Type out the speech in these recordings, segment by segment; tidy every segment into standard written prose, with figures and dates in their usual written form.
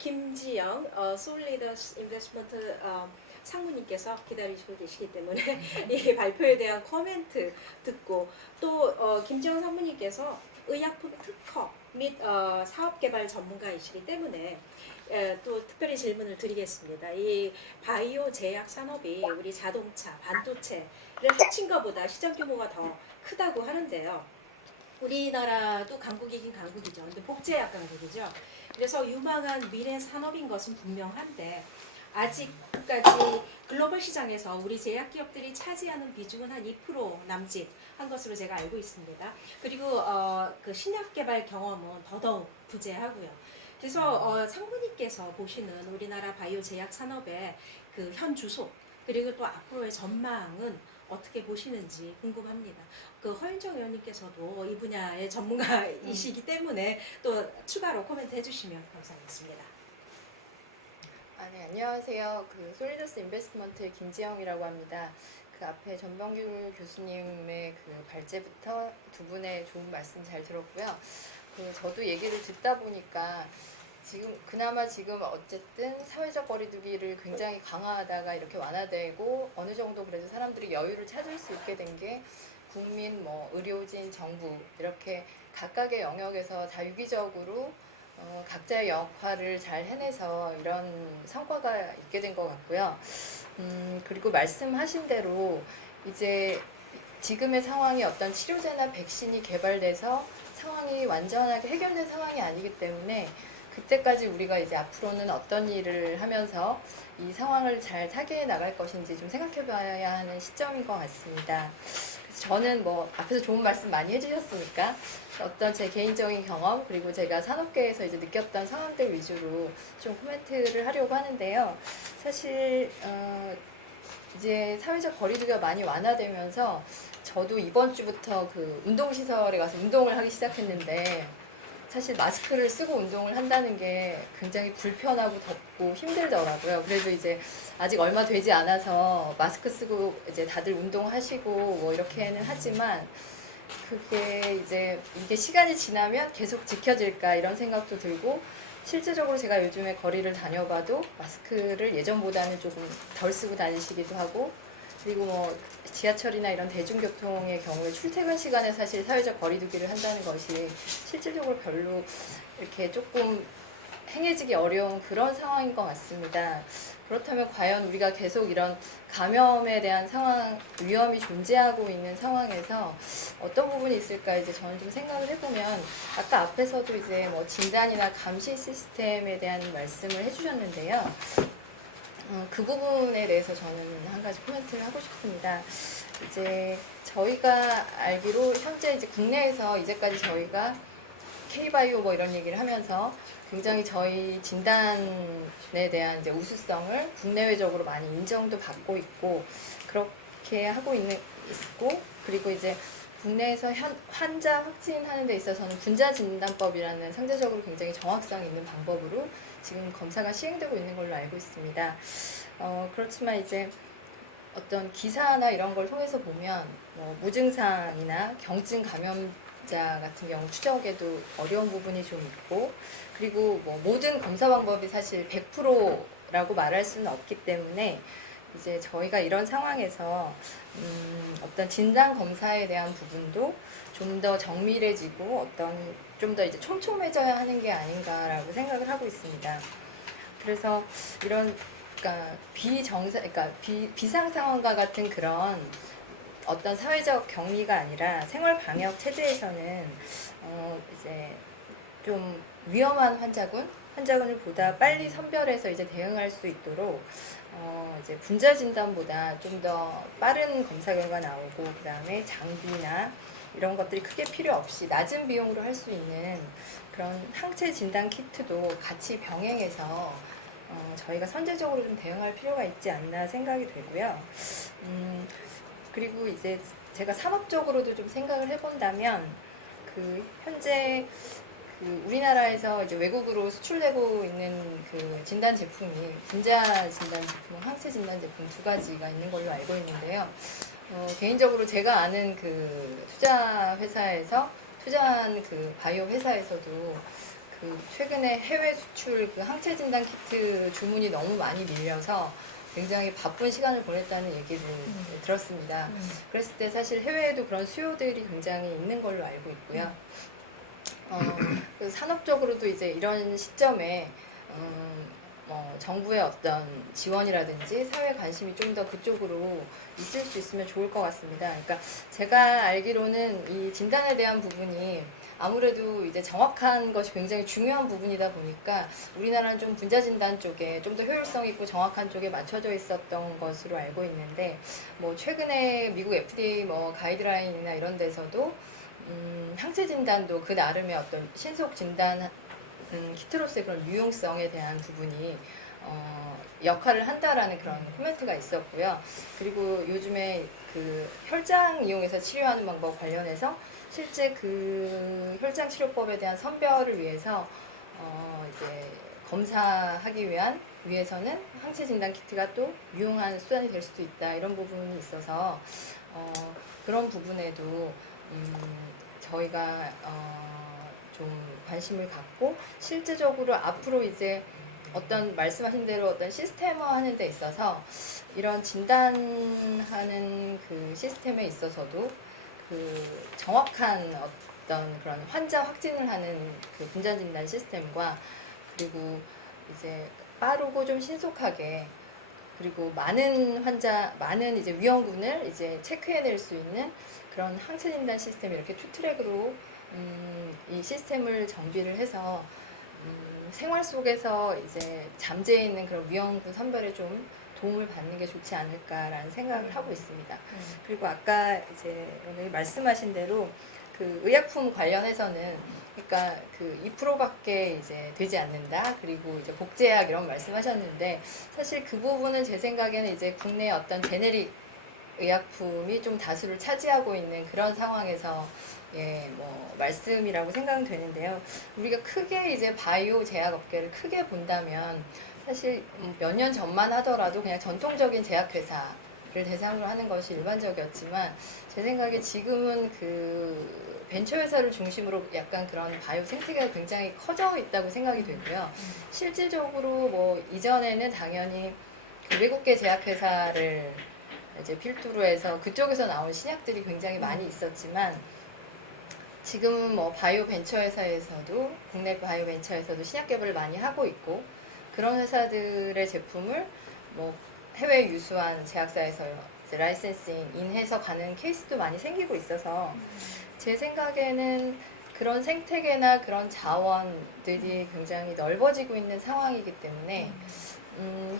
김지영 솔리더스 인베스트먼트 상무님께서 기다리시고 계시기 때문에 이 발표에 대한 코멘트 듣고 또 김지영 상무님께서 의약품 특허 및 사업개발 전문가이시기 때문에 또 특별히 질문을 드리겠습니다. 이 바이오 제약 산업이 우리 자동차, 반도체를 합친 것보다 시장 규모가 더 크다고 하는데요. 우리나라도 강국이긴 강국이죠. 근데 복제약 강국이죠. 그래서 유망한 미래 산업인 것은 분명한데 아직까지 글로벌 시장에서 우리 제약 기업들이 차지하는 비중은 한 2% 남짓 한 것으로 제가 알고 있습니다. 그리고 그 신약 개발 경험은 더더욱 부재하고요. 그래서 상무님께서 보시는 우리나라 바이오 제약 산업의 그 현 주소 그리고 또 앞으로의 전망은 어떻게 보시는지 궁금합니다. 그 허윤정 의원님께서도 이 분야의 전문가이시기 때문에 또 추가로 코멘트 해주시면 감사하겠습니다. 네, 안녕하세요. 그 솔리더스 인베스트먼트의 김지영이라고 합니다. 그 앞에 전병규 교수님의 그 발제부터 두 분의 좋은 말씀 잘 들었고요. 그 저도 얘기를 듣다 보니까 그나마 지금 어쨌든 사회적 거리두기를 굉장히 강화하다가 이렇게 완화되고 어느 정도 그래도 사람들이 여유를 찾을 수 있게 된 게 국민, 의료진, 정부 이렇게 각각의 영역에서 다 유기적으로 각자의 역할을 잘 해내서 이런 성과가 있게 된 것 같고요. 그리고 말씀하신 대로 이제 지금의 상황이 어떤 치료제나 백신이 개발돼서 상황이 완전하게 해결된 상황이 아니기 때문에 그때까지 우리가 이제 앞으로는 어떤 일을 하면서 이 상황을 잘 타개해 나갈 것인지 좀 생각해 봐야 하는 시점인 것 같습니다. 그래서 저는 앞에서 좋은 말씀 많이 해주셨으니까 어떤 제 개인적인 경험 그리고 제가 산업계에서 이제 느꼈던 상황들 위주로 좀 코멘트를 하려고 하는데요. 사실 이제 사회적 거리두기가 많이 완화되면서 저도 이번 주부터 그 운동시설에 가서 운동을 하기 시작했는데 사실 마스크를 쓰고 운동을 한다는 게 굉장히 불편하고 덥고 힘들더라고요. 그래도 이제 아직 얼마 되지 않아서 마스크 쓰고 이제 다들 운동하시고 이렇게는 하지만 그게 이게 시간이 지나면 계속 지켜질까 이런 생각도 들고 실제적으로 제가 요즘에 거리를 다녀봐도 마스크를 예전보다는 조금 덜 쓰고 다니시기도 하고 그리고 지하철이나 이런 대중교통의 경우에 출퇴근 시간에 사실 사회적 거리두기를 한다는 것이 실질적으로 별로 이렇게 조금 행해지기 어려운 그런 상황인 것 같습니다. 그렇다면 과연 우리가 계속 이런 감염에 대한 위험이 존재하고 있는 상황에서 어떤 부분이 있을까 이제 저는 좀 생각을 해보면 아까 앞에서도 이제 진단이나 감시 시스템에 대한 말씀을 해주셨는데요. 그 부분에 대해서 저는 한 가지 코멘트를 하고 싶습니다. 이제 저희가 알기로 현재 이제 국내에서 이제까지 저희가 K바이오 이런 얘기를 하면서 굉장히 저희 진단에 대한 이제 우수성을 국내외적으로 많이 인정도 받고 있고 그렇게 하고 있고 그리고 이제 국내에서 환자 확진하는 데 있어서는 분자진단법이라는 상대적으로 굉장히 정확성 있는 방법으로 지금 검사가 시행되고 있는 걸로 알고 있습니다. 그렇지만 이제 어떤 기사나 이런 걸 통해서 보면 무증상이나 경증 감염자 같은 경우 추적에도 어려운 부분이 좀 있고 그리고 모든 검사 방법이 사실 100%라고 말할 수는 없기 때문에 이제 저희가 이런 상황에서 어떤 진단 검사에 대한 부분도 좀 더 정밀해지고 좀 더 이제 촘촘해져야 하는 게 아닌가라고 생각을 하고 있습니다. 그래서 이런 그러니까 비상 상황과 같은 그런 어떤 사회적 격리가 아니라 생활 방역 체제에서는 이제 좀 위험한 환자군을 보다 빨리 선별해서 이제 대응할 수 있도록 이제 분자 진단보다 좀 더 빠른 검사 결과 나오고 그다음에 장비나 이런 것들이 크게 필요 없이 낮은 비용으로 할 수 있는 그런 항체 진단 키트도 같이 병행해서 저희가 선제적으로 좀 대응할 필요가 있지 않나 생각이 되고요. 그리고 이제 제가 산업적으로도 좀 생각을 해본다면 현재 우리나라에서 이제 외국으로 수출되고 있는 그 진단 제품이 분자 진단 제품, 항체 진단 제품 두 가지가 있는 걸로 알고 있는데요. 개인적으로 제가 아는 투자한 바이오 회사에서도 그 최근에 해외 수출 그 항체 진단 키트 주문이 너무 많이 밀려서 굉장히 바쁜 시간을 보냈다는 얘기를 들었습니다. 그랬을 때 사실 해외에도 그런 수요들이 굉장히 있는 걸로 알고 있고요. 그 산업적으로도 이제 이런 시점에 정부의 어떤 지원이라든지 사회 관심이 좀 더 그쪽으로 있을 수 있으면 좋을 것 같습니다. 그러니까 제가 알기로는 이 진단에 대한 부분이 아무래도 이제 정확한 것이 굉장히 중요한 부분이다 보니까 우리나라는 좀 분자진단 쪽에 좀 더 효율성 있고 정확한 쪽에 맞춰져 있었던 것으로 알고 있는데 뭐 최근에 미국 FDA 뭐 가이드라인이나 이런 데서도 항체 진단도 그 나름의 어떤 신속 진단 키트로서의 그런 유용성에 대한 부분이 역할을 한다라는 그런 코멘트가 있었고요. 그리고 요즘에 그 혈장 이용해서 치료하는 방법 관련해서 실제 그 혈장 치료법에 대한 선별을 위해서 이제 검사하기 위해서는 항체 진단 키트가 또 유용한 수단이 될 수도 있다 이런 부분이 있어서 그런 부분에도 저희가 좀 관심을 갖고 실제적으로 앞으로 이제 어떤 말씀하신 대로 어떤 시스템화 하는 데 있어서 이런 진단하는 그 시스템에 있어서도 그 정확한 어떤 그런 환자 확진을 하는 그 분자 진단 시스템과 그리고 이제 빠르고 좀 신속하게 그리고 많은 이제 위험군을 이제 체크해낼 수 있는 그런 항체 진단 시스템 이렇게 투 트랙으로 이 시스템을 정비를 해서 생활 속에서 이제 잠재해 있는 그런 위험군 선별에 좀 도움을 받는 게 좋지 않을까라는 생각을 하고 있습니다. 그리고 아까 이제 오늘 말씀하신 대로 그 의약품 관련해서는 그러니까 그 2%밖에 이제 되지 않는다. 그리고 이제 복제약 이런 말씀하셨는데 사실 그 부분은 제 생각에는 이제 국내 어떤 제네릭 의약품이 좀 다수를 차지하고 있는 그런 상황에서 뭐 말씀이라고 생각은 되는데요. 우리가 크게 이제 바이오 제약 업계를 크게 본다면 사실 몇 년 전만 하더라도 그냥 전통적인 제약회사를 대상으로 하는 것이 일반적이었지만 제 생각에 지금은 그 벤처회사를 중심으로 약간 그런 바이오 생태계가 굉장히 커져 있다고 생각이 되고요. 실질적으로 뭐 이전에는 당연히 그 외국계 제약회사를 이제 필두로 해서 그쪽에서 나온 신약들이 굉장히 많이 있었지만 지금은 뭐 바이오 벤처 회사에서도 국내 바이오 벤처에서도 신약 개발을 많이 하고 있고 그런 회사들의 제품을 뭐 해외 유수한 제약사에서 이제 라이센싱 인해서 가는 케이스도 많이 생기고 있어서 제 생각에는 그런 생태계나 그런 자원들이 굉장히 넓어지고 있는 상황이기 때문에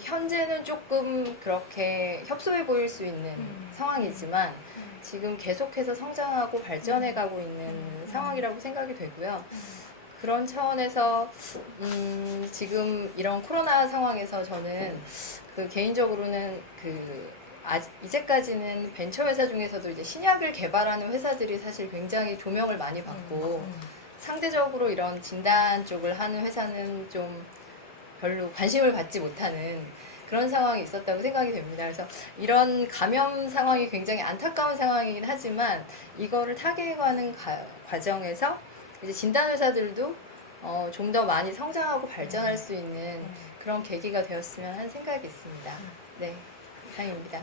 현재는 조금 그렇게 협소해 보일 수 있는 상황이지만 지금 계속해서 성장하고 발전해 가고 있는 상황이라고 생각이 되고요. 그런 차원에서 지금 이런 코로나 상황에서 저는 그 개인적으로는 이제까지는 벤처 회사 중에서도 이제 신약을 개발하는 회사들이 사실 굉장히 조명을 많이 받고 상대적으로 이런 진단 쪽을 하는 회사는 좀 별로 관심을 받지 못하는 그런 상황이 있었다고 생각이 됩니다. 그래서 이런 감염 상황이 굉장히 안타까운 상황이긴 하지만 이거를 타개해가는 과정에서 이제 진단 회사들도 좀 더 많이 성장하고 발전할 수 있는 그런 계기가 되었으면 하는 생각이 있습니다. 네, 이상입니다.